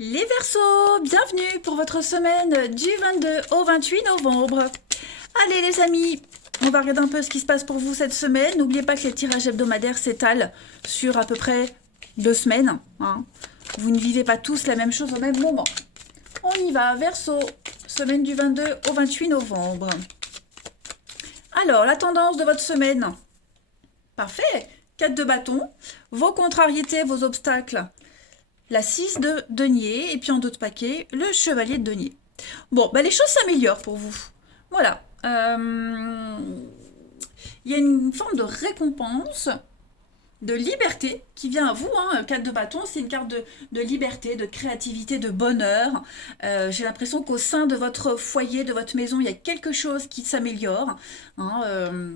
Les Verseaux, bienvenue pour votre semaine du 22 au 28 novembre. Allez les amis, on va regarder un peu ce qui se passe pour vous cette semaine. N'oubliez pas que les tirages hebdomadaires s'étalent sur à peu près 2 semaines, hein. Vous ne vivez pas tous la même chose au même moment. On y va, Verseau, semaine du 22 au 28 novembre. Alors, la tendance de votre semaine. Parfait, 4 de bâton, vos contrariétés, vos obstacles. La 6 de denier, et puis en d'autres paquets, le chevalier de denier. Bon, bah les choses s'améliorent pour vous. Voilà. Il y a une forme de récompense, de liberté qui vient à vous. Hein. 4 de bâton, c'est une carte de liberté, de créativité, de bonheur. J'ai l'impression qu'au sein de votre foyer, de votre maison, il y a quelque chose qui s'améliore. Hein, euh,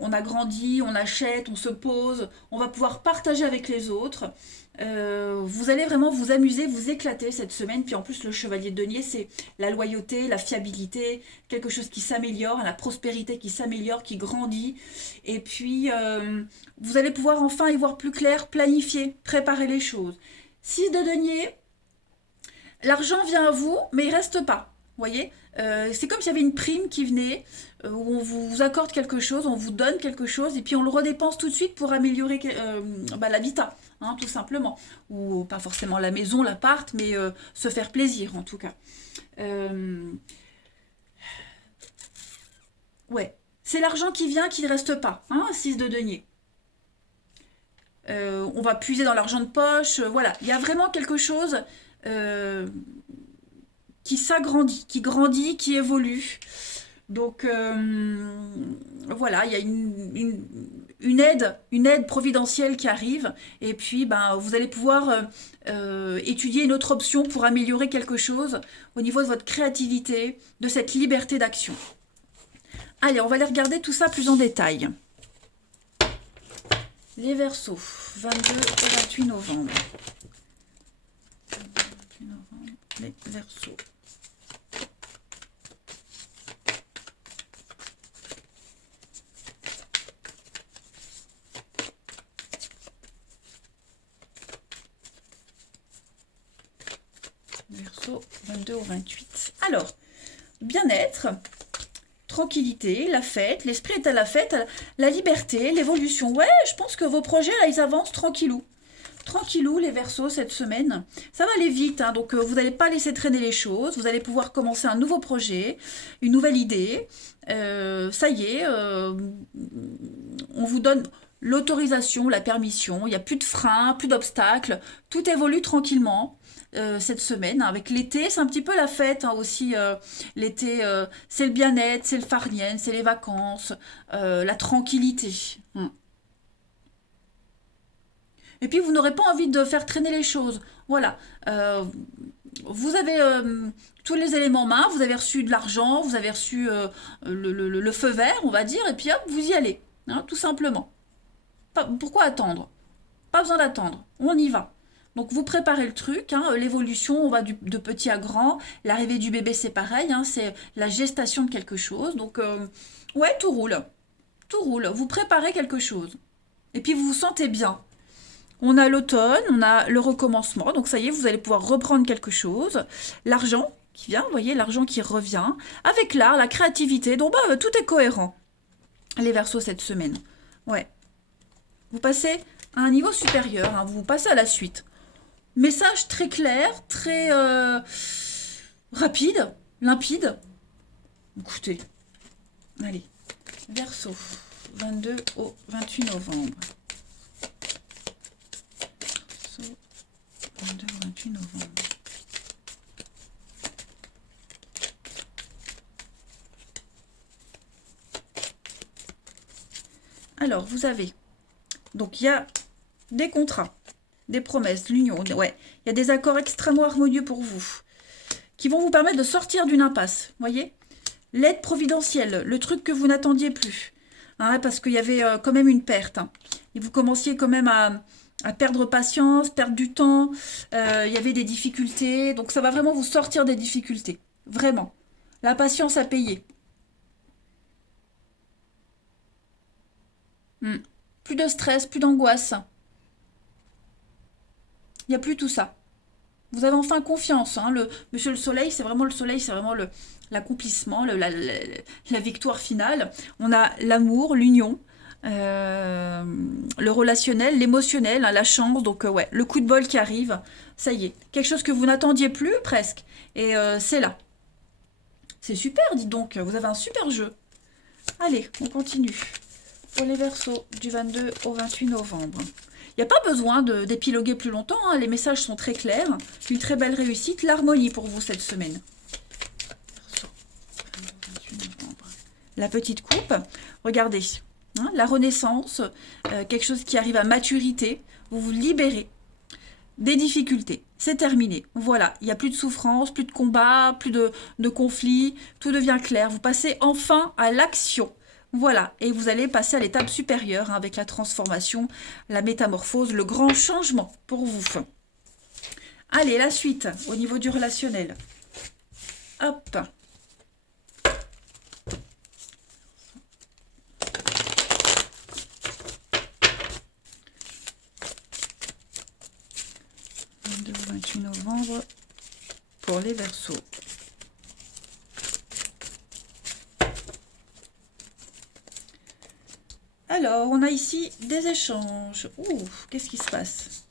on a grandi, on achète, on se pose, on va pouvoir partager avec les autres. Vous allez vraiment vous amuser, vous éclater cette semaine. Puis en plus, le chevalier de denier, c'est la loyauté, la fiabilité, quelque chose qui s'améliore, la prospérité qui s'améliore, qui grandit. Et puis, vous allez pouvoir enfin y voir plus clair, planifier, préparer les choses. 6 de denier, l'argent vient à vous, mais il reste pas. Vous voyez, c'est comme s'il y avait une prime qui venait, où on vous accorde quelque chose, on vous donne quelque chose, et puis on le redépense tout de suite pour améliorer l'habitat, hein, tout simplement. Ou pas forcément la maison, l'appart, mais se faire plaisir en tout cas. Euh, ouais, c'est l'argent qui vient, qui ne reste pas, hein, 6 de denier. On va puiser dans l'argent de poche, voilà, il y a vraiment quelque chose euh, qui s'agrandit, qui grandit, qui évolue. Donc voilà, il y a une aide providentielle qui arrive, et puis ben, vous allez pouvoir étudier une autre option pour améliorer quelque chose au niveau de votre créativité, de cette liberté d'action. Allez, on va aller regarder tout ça plus en détail. Les Verseaux, 22 au 28 novembre. 28 novembre, les Verseaux. Verseau, 22 au 28. Alors, bien-être, tranquillité, la fête, l'esprit est à la fête, la liberté, l'évolution. Ouais, je pense que vos projets, là, ils avancent tranquillou. Tranquillou, les Verseaux, cette semaine. Ça va aller vite, hein, donc vous n'allez pas laisser traîner les choses. Vous allez pouvoir commencer un nouveau projet, une nouvelle idée. Ça y est, on vous donne l'autorisation, la permission. Il n'y a plus de freins, plus d'obstacles. Tout évolue tranquillement cette semaine. Avec l'été, c'est un petit peu la fête, hein, aussi. L'été, c'est le bien-être, c'est le farnienne, c'est les vacances, la tranquillité. Et puis, vous n'aurez pas envie de faire traîner les choses. Voilà. Vous avez tous les éléments en main, vous avez reçu de l'argent, vous avez reçu le feu vert, on va dire, et puis hop, vous y allez, hein, tout simplement. Pourquoi attendre? Pas besoin d'attendre, on y va. Donc vous préparez le truc, hein, l'évolution, on va de petit à grand. L'arrivée du bébé, c'est pareil, hein, c'est la gestation de quelque chose. Donc ouais, tout roule, tout roule. Vous préparez quelque chose. Et puis vous vous sentez bien. On a l'automne, on a le recommencement, donc ça y est, vous allez pouvoir reprendre quelque chose. L'argent qui vient, vous voyez, l'argent qui revient. Avec l'art, la créativité, donc bah, tout est cohérent. Les Verseaux cette semaine. Ouais. Vous passez à un niveau supérieur, hein, vous passez à la suite. Message très clair, très rapide, limpide. Écoutez, allez, Verseau, 22 au 28 novembre. Verseau, 22 au 28 novembre. Alors, vous avez, donc il y a des contrats, des promesses, l'union, ouais, il y a des accords extrêmement harmonieux pour vous, qui vont vous permettre de sortir d'une impasse, voyez. L'aide providentielle, le truc que vous n'attendiez plus, hein, parce qu'il y avait quand même une perte, hein. Et vous commenciez quand même à perdre patience, perdre du temps, il y avait des difficultés, donc ça va vraiment vous sortir des difficultés, vraiment. La patience à payer. Hmm. Plus de stress, plus d'angoisse. Il n'y a plus tout ça. Vous avez enfin confiance, hein. Monsieur le Soleil, c'est vraiment le Soleil, c'est vraiment l'accomplissement, la victoire finale. On a l'amour, l'union, euh, le relationnel, l'émotionnel, hein, la chance. Donc ouais, le coup de bol qui arrive, ça y est, quelque chose que vous n'attendiez plus presque. Et c'est là. C'est super, dites donc. Vous avez un super jeu. Allez, on continue. Pour les Verseaux, du 22 au 28 novembre. Il n'y a pas besoin d'épiloguer plus longtemps, hein. Les messages sont très clairs. Une très belle réussite, l'harmonie pour vous cette semaine. Verseau, 22 au 28 novembre. La petite coupe, regardez, hein, la renaissance, quelque chose qui arrive à maturité, vous vous libérez des difficultés. C'est terminé. Voilà, il n'y a plus de souffrance, plus de combat, plus de conflits, tout devient clair. Vous passez enfin à l'action. Voilà, et vous allez passer à l'étape supérieure, hein, avec la transformation, la métamorphose, le grand changement pour vous. Allez, la suite, au niveau du relationnel. Hop. Le 28 novembre pour les Verseaux. Alors, on a ici des échanges. Ouh, qu'est-ce qui se passe?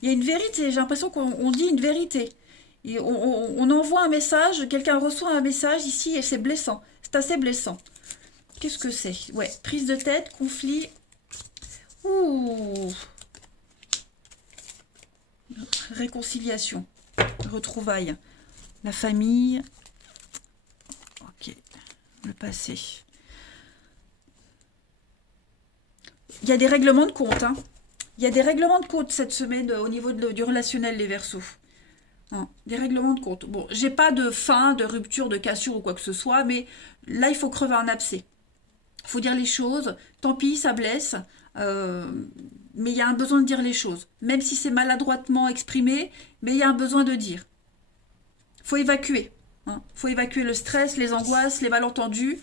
Il y a une vérité, j'ai l'impression qu'on dit une vérité. Et on envoie un message, quelqu'un reçoit un message ici et c'est blessant. C'est assez blessant. Qu'est-ce que c'est? Ouais, prise de tête, conflit. Ouh. Réconciliation, retrouvailles. La famille. Ok, le passé. Il y a des règlements de compte, hein. Il y a des règlements de compte cette semaine au niveau du relationnel, les Verseaux. Hein, des règlements de compte. Bon, j'ai pas de fin, de rupture, de cassure ou quoi que ce soit, mais là, il faut crever un abcès. Il faut dire les choses. Tant pis, ça blesse. euh, mais il y a un besoin de dire les choses. Même si c'est maladroitement exprimé, mais il y a un besoin de dire. Il faut évacuer. Hein. Faut évacuer le stress, les angoisses, les malentendus.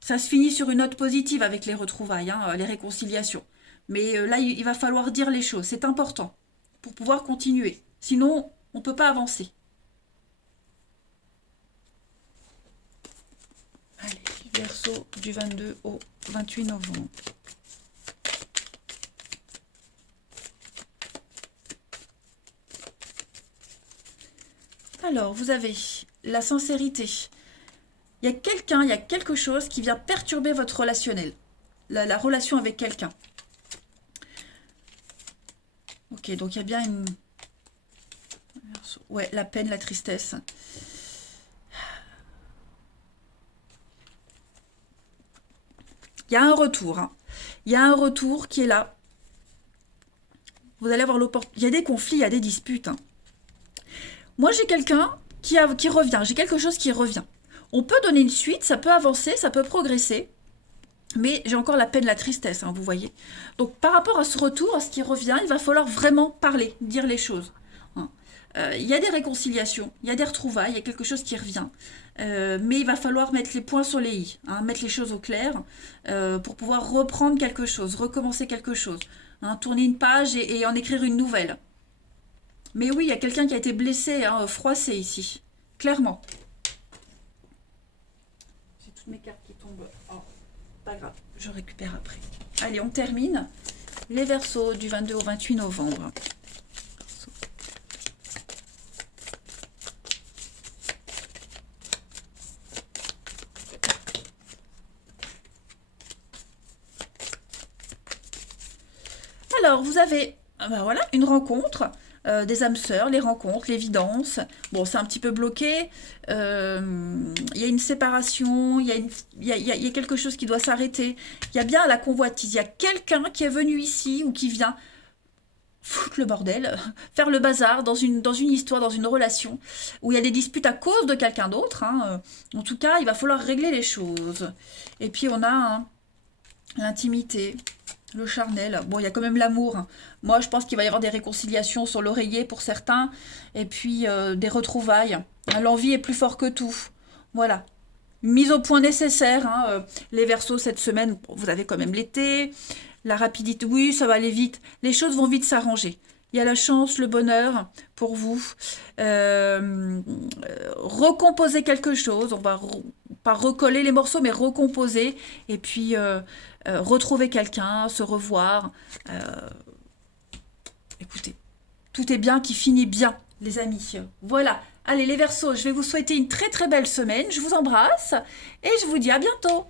Ça se finit sur une note positive avec les retrouvailles, hein, les réconciliations. Mais là, il va falloir dire les choses. C'est important pour pouvoir continuer. Sinon, on ne peut pas avancer. Allez, Verseau du 22 au 28 novembre. Alors, vous avez la sincérité. Il y a quelqu'un, il y a quelque chose qui vient perturber votre relationnel. La relation avec quelqu'un. Ok, donc il y a bien une... Ouais, la peine, la tristesse. Il y a un retour. Hein. Il y a un retour qui est là. Vous allez avoir l'opportunité. Il y a des conflits, il y a des disputes. Hein. Moi, j'ai quelqu'un qui revient. J'ai quelque chose qui revient. On peut donner une suite, ça peut avancer, ça peut progresser. Mais j'ai encore la peine, la tristesse, hein, vous voyez. Donc, par rapport à ce retour, à ce qui revient, il va falloir vraiment parler, dire les choses. Hein. Il y a des réconciliations, il y a des retrouvailles, il y a quelque chose qui revient. Mais il va falloir mettre les points sur les i, hein, mettre les choses au clair pour pouvoir reprendre quelque chose, recommencer quelque chose. Hein, tourner une page et en écrire une nouvelle. Mais oui, il y a quelqu'un qui a été blessé, hein, froissé ici. Clairement. J'ai toutes mes cartes qui tombent. Oh, pas grave, je récupère après. Allez, on termine. Les Verseaux du 22 au 28 novembre. Alors, vous avez ben voilà, une rencontre, des âmes sœurs, les rencontres, l'évidence. Bon, c'est un petit peu bloqué. Il y a une séparation, il y a quelque chose qui doit s'arrêter. Il y a bien la convoitise. Il y a quelqu'un qui est venu ici ou qui vient foutre le bordel, faire le bazar dans une histoire, dans une relation, où il y a des disputes à cause de quelqu'un d'autre. Hein. En tout cas, il va falloir régler les choses. Et puis, on a hein, l'intimité. Le charnel. Bon, il y a quand même l'amour. Hein. Moi, je pense qu'il va y avoir des réconciliations sur l'oreiller pour certains. Et puis, des retrouvailles. Hein, l'envie est plus fort que tout. Voilà. Mise au point nécessaire. Hein, les Verseaux, cette semaine, vous avez quand même l'été. La rapidité, oui, ça va aller vite. Les choses vont vite s'arranger. il y a la chance, le bonheur pour vous. Recomposer quelque chose, on va pas recoller les morceaux, mais recomposer, et puis retrouver quelqu'un, se revoir. Écoutez, tout est bien qui finit bien, les amis. Voilà. Allez, les Verseaux, je vais vous souhaiter une très très belle semaine. Je vous embrasse et je vous dis à bientôt.